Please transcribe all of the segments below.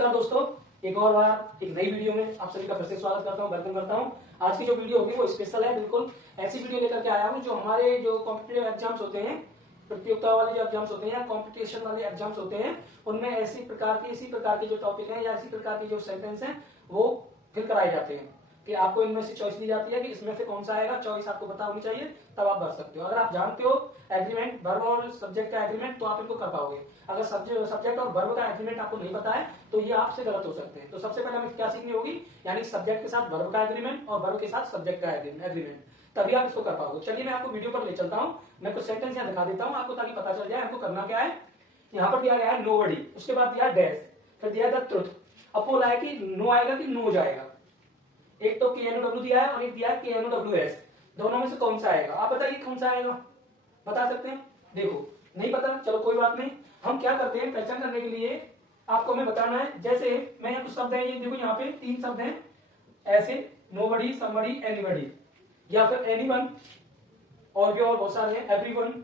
नमस्कार दोस्तों, एक और बार एक नई वीडियो में आप सभी का फिर से स्वागत करता हूं, वेलकम करता हूं। आज की जो वीडियो होगी वो स्पेशल है, बिल्कुल ऐसी वीडियो लेकर के आया हूं जो हमारे जो कॉम्पिटिटिव एग्जाम्स होते हैं, प्रतियोगिता वाले जो एग्जाम्स होते हैं या कॉम्पिटिशन वाले एग्जाम्स होते हैं, उनमें इसी प्रकार के जो टॉपिक है या इसी प्रकार के जो सेंटेंस है वो फिल कराए जाते हैं कि आपको इनमें से चॉइस दी जाती है कि इसमें से कौन सा आएगा। चॉइस आपको पता होनी चाहिए, तब आप भर सकते हो। अगर आप जानते हो एग्रीमेंट, वर्ब और सब्जेक्ट का एग्रीमेंट, तो आप इनको कर पाओगे। अगर सब्जेक्ट और वर्ब का एग्रीमेंट आपको नहीं पता है तो ये आपसे गलत हो सकते हैं। तो सबसे पहले हमें क्या सीखनी होगी, यानी सब्जेक्ट के साथ वर्ब का एग्रीमेंट और वर्ब के साथ सब्जेक्ट का एग्रीमेंट, तभी आप इसको कर पाओगे। चलिए मैं आपको वीडियो पर ले चलता हूँ, मैं कुछ सेंटेंस यहाँ दिखा देता हूँ आपको, ताकि पता चल जाए हमको करना क्या है। यहाँ पर दिया गया है नोबडी, उसके बाद दिया डैश, फिर दिया द ट्रुथ। अब बोला है कि नो आएगा कि नो जाएगा। एक तो KNOW दिया है और एक दिया है KNOWS, दोनों में से कौन सा आएगा? आप बताइए कौन सा आएगा, बता सकते हैं? देखो नहीं पता, चलो कोई बात नहीं। हम क्या करते हैं, पहचान करने के लिए आपको हमें बताना है। जैसे मैं यहाँ कुछ शब्द है, ये देखो यहाँ पे 3 शब्द हैं ऐसे, नोबडी, समबडी, एनीबडी, या फिर एनीवन, और भी और बहुत सारे हैं, एवरीवन,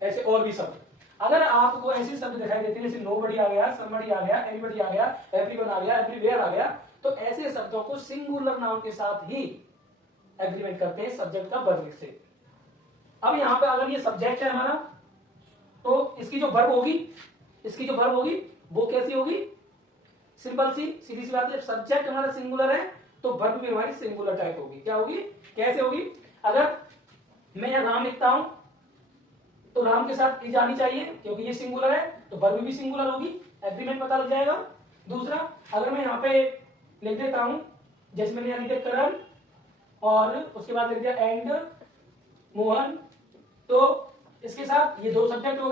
ऐसे और भी शब्द। अगर आपको ऐसे शब्द दिखाई देते हैं जैसे नोबडी आ गया, समबडी आ गया, एनीबडी आ गया, एवरीवन आ गया, एवरीवेयर आ गया, तो ऐसे शब्दों को सिंगुलर नाउन के साथ ही एग्रीमेंट करते हैं सब्जेक्ट का वर्ब से। अब यहां पे अगर ये सब्जेक्ट है हमारा, तो इसकी जो वर्ब होगी वो कैसी होगी? सिंपल सी सीधी सी बात है, सब्जेक्ट हमारा सिंगुलर है तो वर्ब भी हमारी सिंगुलर टाइप होगी। क्या होगी, कैसे होगी? अगर मैं यहां राम लिखता हूं तो राम के साथ इज आनी चाहिए, क्योंकि ये सिंगुलर है तो वर्ब भी सिंगुलर होगी, एग्रीमेंट पता लग जाएगा। दूसरा, अगर मैं यहाँ पे लिख देता हूं, जैसे मैंने यहां लिख दिया करण और उसके बाद लिख दिया एंड मोहन, तो इसके साथ ये 2 सब्जेक्ट हो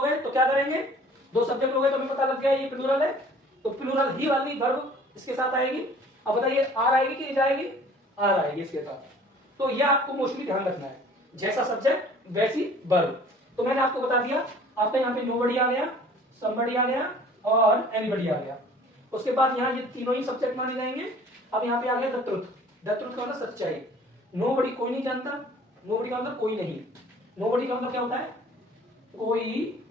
गए, तो क्या करेंगे? 2 सब्जेक्ट हो गए तो हमें पता लग गया ये प्लूरल है, तो प्लूरल ही वाली वर्ब इसके साथ आएगी। अब बताइए आर आएगी कि जाएगी? आर आएगी इसके साथ। तो यह आपको मोस्टली ध्यान रखना है, जैसा सब्जेक्ट वैसी वर्ब। तो मैंने आपको बता दिया, आपका यहाँ पे नोबडी आ गया, समबडी आ गया और एनीबडी आ गया। उसके बाद यहाँ ये तीनों ही सब्जेक्ट माने जाएंगे। अब यहाँ पे आ गया द ट्रुथ। द ट्रुथ का मतलब सच्चाई। नोबडी कोई नहीं जानता, नोबडी का मतलब कोई नहीं। नोबडी का मतलब क्या होता है? कोई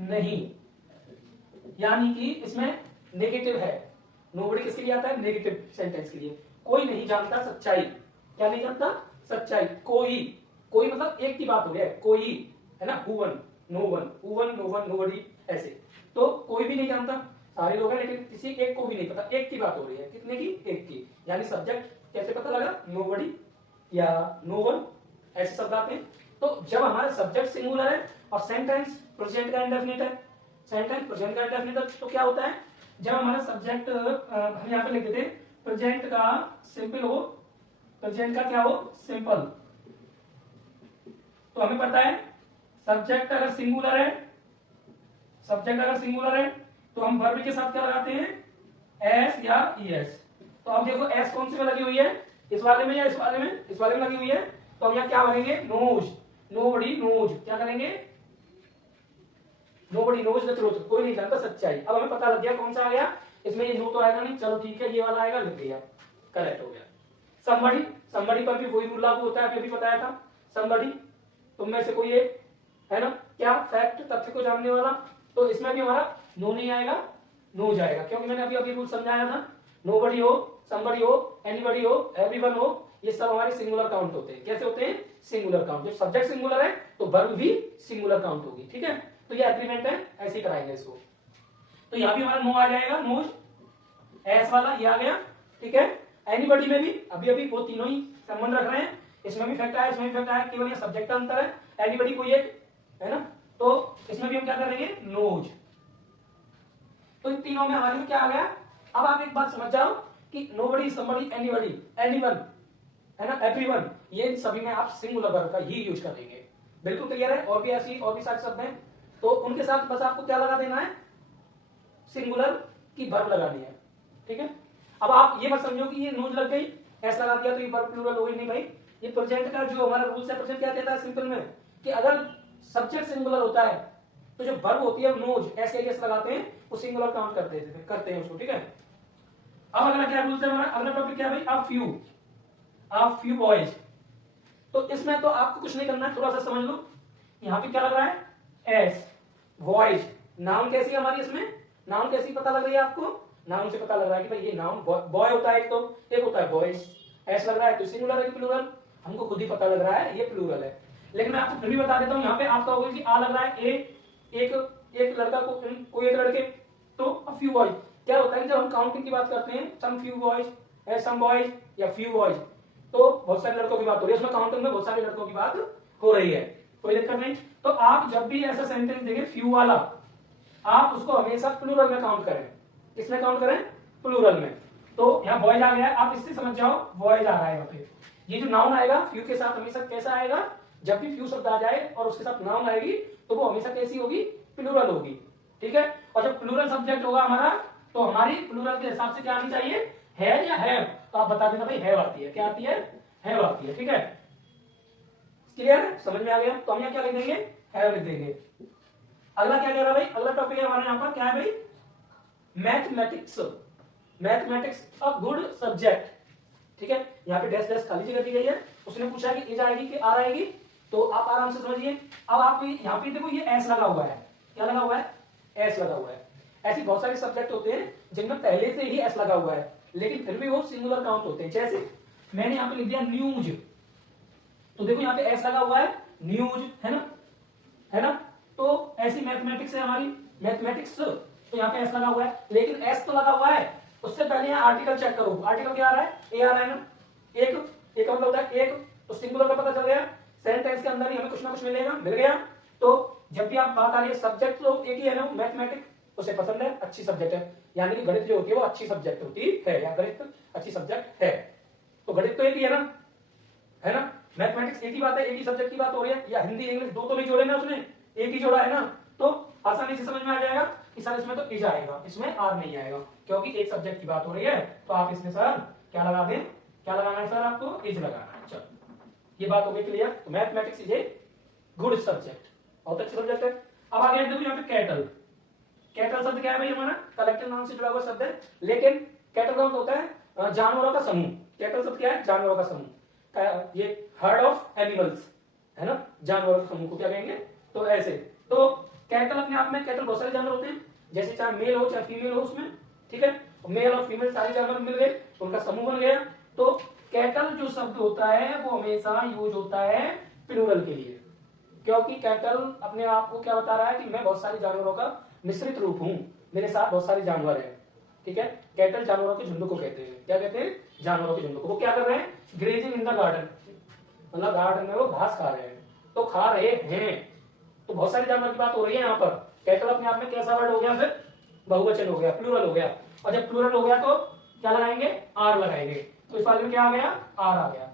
नहीं, यानी कि इसमें नेगेटिव है। नोबडी किसके लिए आता है? नेगेटिव सेंटेंस के लिए। कोई नहीं जानता सच्चाई। क्या नहीं जानता? सच्चाई। कोई मतलब एक की बात हो गया, कोई है ना, who one, no one, who one, no one, nobody, ऐसे। तो कोई भी नहीं जानता, सारे लोग हैं लेकिन किसी एक को भी नहीं पता। एक की बात हो रही है, कितने की? एक की। यानी सब्जेक्ट कैसे पता लगा? नोबडी या नो वन, ऐसे शब्द आते हैं। तो जब हमारा सब्जेक्ट सिंगुलर है और सेंटेंस प्रेजेंट का इंडेफिनिट है, सेंटेंस प्रेजेंट का इंडेफिनिट है, तो क्या होता है? जब हमारा सब्जेक्ट हम यहाँ पे लिख देते हैं प्रेजेंट का सिंपल हो, प्रेजेंट का क्या हो? सिंपल, तो हमें पता है सब्जेक्ट अगर सिंगुलर है तो हम वर्ब के साथ क्या लगाते हैं? एस या ईएस। तो अब देखो एस कौन सी में लगी हुई है, इस वाले में या इस वाले में? इस वाले में लगी हुई है, तो हम यहाँ क्या भरेंगे? Knows, nobody knows. क्या करेंगे? नोबडी नोज द ट्रुथ, कोई नहीं जानता सच्चाई। अब हमें पता लग गया कौन सा आ गया, इसमें ये नो तो आएगा नहीं, चलो ठीक है ये वाला आएगा, लिख दिया, करेक्ट हो गया। समबडी पर भी वही रूल लागू होता है, अभी बताया था। समबडी तुम में से कोई एक है ना, क्या फैक्ट, तथ्य को जानने वाला, तो इसमें भी हमारा नो नहीं आएगा, नो जाएगा, क्योंकि मैंने अभी रूल समझाया था। नोबडी हो, समबडी हो, एनीबडी हो, एवरीवन हो, ये सब हमारे सिंगुलर काउंट होते हैं। कैसे होते हैं? Singular count. जब सब्जेक्ट सिंगुलर है तो वर्ब भी सिंगुलर काउंट होगी, ठीक है। तो ये एग्रीमेंट है, ऐसे ही कराएंगे इसको। तो यहाँ भी हमारा नो आ जाएगा, नोज, एस वाला ये आ गया, ठीक है। एनीबडी में भी अभी वो तीनों ही संबंध रख रहे हैं, इसमें भी फैक्ट आया, इसमें भी फैक्ट आया, केवल ये सब्जेक्ट का अंतर है। एनीबडी कोई एक है ना, तो इसमें भी हम क्या करेंगे? नोज। तो इन तीनों में हमारे में क्या आ गया? अब आप एक बात समझ जाओ कि नोबडी, समबडी, एनीबडी, एनीवन है ना, एवरीवन, ये सभी में आप सिंगुलर वर्ब का ही यूज करेंगे। बिल्कुल क्लियर है? और भी सारे शब्द हैं, तो उनके साथ बस आपको क्या लगा देना है? सिंगुलर की वर्ब लगानी है, ठीक है। अब आप ये मत समझो कि ये नोज लग गई, ऐसा लगा दिया तो ये वर्ब प्लूरल हो गई, नहीं भाई। ये प्रेजेंट का जो हमारा रूल्स है, प्रेजेंट क्या कहता है सिंपल में, कि अगर सब्जेक्ट सिंगुलर होता है तो जो वर्ब होती है नोज, ऐसे लगाते हैं, वो सिंगुलर काउंट करते हैं उसको, ठीक है। अब अगला क्या रूल्स है हमारा? अगला टॉपिक क्या है भाई? A few boys. तो इसमें तो आपको कुछ नहीं करना है, थोड़ा सा समझ लो। यहाँ पे क्या लग रहा है? एस, वॉइस, नाउन कैसी है हमारी इसमें? नाउन कैसी पता लग रही है आपको? नाउन से पता लग रहा है कि भाई ये नाउन बॉय होता है, एक होता है बॉयज। एस लग रहा है तो सिंगुलर है कि प्लूरल, हमको खुद ही पता लग रहा है ये प्लूरल है। लेकिन मैं आपको फिर भी बता देता हूँ, यहाँ पे आपका होगा कि आ लग रहा है एक लड़का को, कोई एक लड़के, तो अ फ्यू बॉयज। क्या होता है कि जब हम काउंटिंग की बात करते हैं, some few boys, some boys या फ्यू बॉयज, तो बहुत सारे लड़कों की बात हो रही है, उसमें काउंटिंग में बहुत सारे लड़कों की बात हो रही है, कोई दिक्कत नहीं। तो आप जब भी ऐसा सेंटेंस देंगे फ्यू वाला, आप उसको हमेशा प्लूरल में काउंट करें। किसमें काउंट करें? प्लूरल में। तो यहाँ बॉयज आ गया है, आप इससे समझ जाओ बॉयज आ रहा है यहाँ पे। ये जो नाउन आएगा फ्यू के साथ हमेशा कैसा आएगा? जब भी फ्यू शब्द आ जाए और उसके साथ नाउन आएगी तो वो हमेशा कैसी होगी? प्लूरल होगी, ठीक है। और जब प्लूरल सब्जेक्ट होगा हमारा, तो हमारी प्लूरल के हिसाब से क्या आनी चाहिए? है या हैव? तो आप बता देना भाई हैव आती है। क्या आती है? हैव आती है, ठीक है। क्लियर है? समझ में आ गया? तो हम यहाँ क्या लिख देंगे? हैव लिख देंगे। अगला क्या कह रहा है भाई? अगला टॉपिक है हमारे यहाँ पर, क्या है भाई? Mathematics. Mathematics a good subject, ठीक है। यहाँ पे डैश डैश खाली जगह दी गई है। उसने पूछा कि इज आएगी कि आर आएगी, तो आप आराम से समझिए। अब आप यहाँ पे देखो, ये एस लगा हुआ है। क्या लगा हुआ है? एस लगा हुआ है। ऐसी बहुत सारे सब्जेक्ट होते हैं जिनमें पहले से ही एस लगा हुआ है, लेकिन फिर भी वो सिंगुलर काउंट होते हैं। जैसे मैंने यहाँ पे लिख दिया न्यूज, तो देखो यहाँ पे एस लगा हुआ है, न्यूज, है ना, है ना। तो ऐसी मैथमेटिक्स है हमारी, मैथमेटिक्स, तो यहाँ पे एस लगा हुआ है। लेकिन एस तो लगा हुआ है, उससे पहले यहाँ आर्टिकल चेक करो। आर्टिकल क्या आ रहा है? ए आ रहा है ना। एक मतलब होता है एक, तो सिंगुलर का पता चल गया। सेंटेंस के अंदर ही हमें कुछ ना कुछ मिलेगा, मिल गया। तो जब भी आप बात आ रही है सब्जेक्ट, तो एक ही है ना, मैथमेटिक्स, उसे पसंद है, अच्छी सब्जेक्ट है। यानी कि गणित जो होती है वो अच्छी सब्जेक्ट होती है, या गणित अच्छी सब्जेक्ट है। तो गणित तो एक ही है ना, है ना। मैथमेटिक्स एक ही बात है, एक ही सब्जेक्ट की बात हो रही है। या हिंदी इंग्लिश दो तो नहीं जोड़े ना उसने, एक ही जोड़ा है ना। तो आसानी से समझ में आ जाएगा कि सर इसमें तो इज आएगा, इसमें आर नहीं आएगा, क्योंकि एक सब्जेक्ट की बात हो रही है। तो आप इसमें सर क्या लगा दें? क्या लगाना है सर? आपको इज लगाना है। चलो, ये बात हो गई क्लियर। तो mathematics is a good subject, बहुत अच्छा सब्जेक्ट है। अब आगे देखो यहाँ पे कैटल। कैटल शब्द क्या है भाई? हमारा कलेक्टिव नाउन से जुड़ा हुआ शब्द है। लेकिन कैटल का मतलब होता है जानवरों का समूह। कैटल शब्द क्या है? जानवरों का समूह। ये हर्ड ऑफ एनिमल्स, है ना। जानवरों के समूह को क्या कहेंगे? तो ऐसे। तो कैटल अपने आप में, कैटल बहुत सारे जानवर होते हैं, जैसे चाहे मेल हो चाहे फीमेल हो उसमें, ठीक है। मेल और फीमेल सारे जानवर मिल गए तो उनका समूह बन गया। तो कैटल जो शब्द होता है वो हमेशा यूज होता है प्लूरल के लिए, क्योंकि कैटल अपने आप को क्या बता रहा है कि मैं बहुत सारे जानवरों का मिश्रित रूप हूं, मेरे साथ बहुत सारे जानवर हैं, ठीक है। कैटल जानवरों के झुंड को कहते हैं। क्या कहते हैं? जानवरों के झुंड को। वो क्या कर रहे हैं? ग्रेजिंग इन द गार्डन, मतलब गार्डन में वो घास खा रहे हैं। तो खा रहे हैं, तो बहुत सारे जानवर की बात हो रही है यहाँ पर। कैटल अपने आप में कैसा वर्ड हो गया? फिर बहुवचन हो गया, प्लूरल हो गया। और जब प्लूरल हो गया तो क्या लगाएंगे? आर लगाएंगे। तो इस वाले में क्या आ गया? आर आ गया।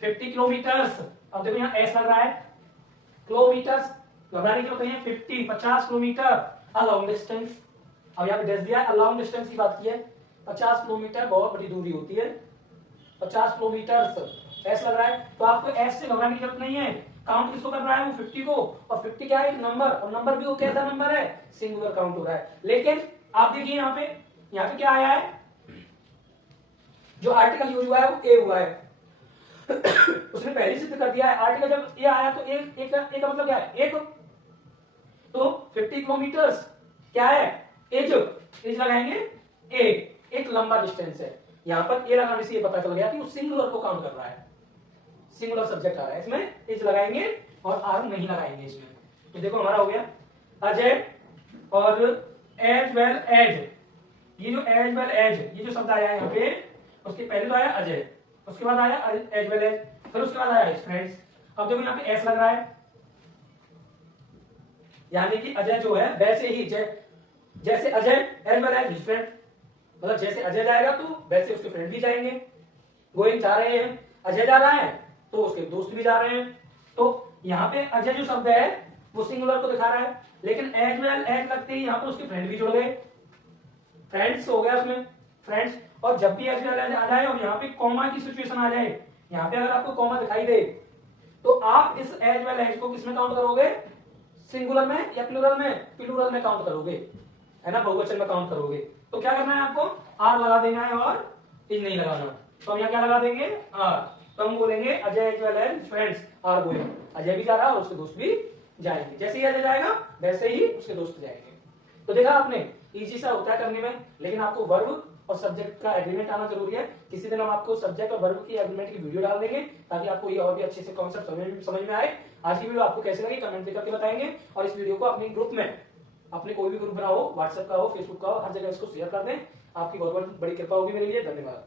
50 किलोमीटर्स। अब देखो यहाँ एस लग रहा है, किलोमीटर्स घबराने की जरूरत नहीं है। 50 किलोमीटर अ लॉन्ग डिस्टेंस। अब यहाँ पे डेस दिया है, अ लॉन्ग डिस्टेंस की बात की है। 50 किलोमीटर बहुत बड़ी दूरी होती है। 50 किलोमीटर एस लग रहा है, तो आपको एस से घबराने की जरूरत नहीं है। काउंट किसको कर रहा है? वो 50 को। और 50 क्या है? एक नंबर, और नंबर भी वो कैसा नंबर है? सिंगुलर काउंट हो रहा है। लेकिन आप देखिए यहाँ पे क्या आया है? जो आर्टिकल यूज हुआ है वो ए हुआ है। उसने पहले सिद्ध कर दिया है। आर्टिकल जब ए आया तो एक का मतलब क्या है? एक। तो 50 किलोमीटर्स क्या है? एज लगाएंगे ए, एक लंबा डिस्टेंस है। यहां पर ए लगाने से ये पता चल गया कि वो सिंगुलर को काउंट कर रहा है, सिंगुलर सब्जेक्ट आ रहा है। इसमें एज लगाएंगे और आर नहीं लगाएंगे इसमें। तो देखो हमारा हो गया अजय और एज वेल एज। ये जो एज वेल एज, ये जो शब्द आया है यहाँ पे, उसके पहले तो आया अजय, उसके बाद आया एज वेल एज, फिर उसके बाद आया फ्रेंड्स। अब देखो यहाँ पे एस लग रहा है, यानी कि अजय जो है वैसे ही जैसे Ajay as well as friend, मतलब जैसे अजय जाएगा तो वैसे उसके फ्रेंड भी जाएंगे। गोइंग जा रहे हैं, अजय जा रहा है तो उसके दोस्त भी जा रहे हैं। तो यहाँ पे अजय जो शब्द है वो सिंगुलर को दिखा रहा है, लेकिन एज वेल एज लगते ही यहाँ पर उसके फ्रेंड भी जुड़ गए, फ्रेंड्स हो गया उसमें, फ्रेंड्स। और जब भी एज वेल एज आ जाए और यहाँ पे कॉमा की सिचुएशन आ जाए, यहाँ पे अगर आपको कॉमा दिखाई दे तो आप इस एज वेल एज को किसमें काउंट करोगे? सिंगुलर में या प्लूरल में? प्लूरल में काउंट करोगे, है ना, बहुवचन में काउंट करोगे। तो क्या करना है आपको? आर लगा देना है और इज नहीं लगाना। तो हम यहाँ क्या लगा देंगे? आर। तो हम बोलेंगे Ajay as well as friends are going. Ajay भी जा रहा है और उसके दोस्त भी जाएंगे। जैसे ही अजय जाएगा वैसे ही उसके दोस्त जाएंगे। तो देखा आपने इजी सा होता है करने में, लेकिन आपको वर्ब और सब्जेक्ट का एग्रीमेंट आना जरूरी है। किसी दिन हम आपको सब्जेक्ट और वर्ब की एग्रीमेंट की वीडियो डाल देंगे ताकि आपको ये और भी अच्छे से कॉन्सेप्ट समझ में आए। आज की वीडियो आपको कैसे लगी कमेंट करके बताएंगे, और इस वीडियो को अपने ग्रुप में, अपने कोई भी ग्रुप बना हो, व्हाट्सएप का हो, फेसबुक का हो, हर जगह इसको शेयर कर दें। आपकी बहुत बहुत बड़ी कृपा होगी मेरे लिए। धन्यवाद।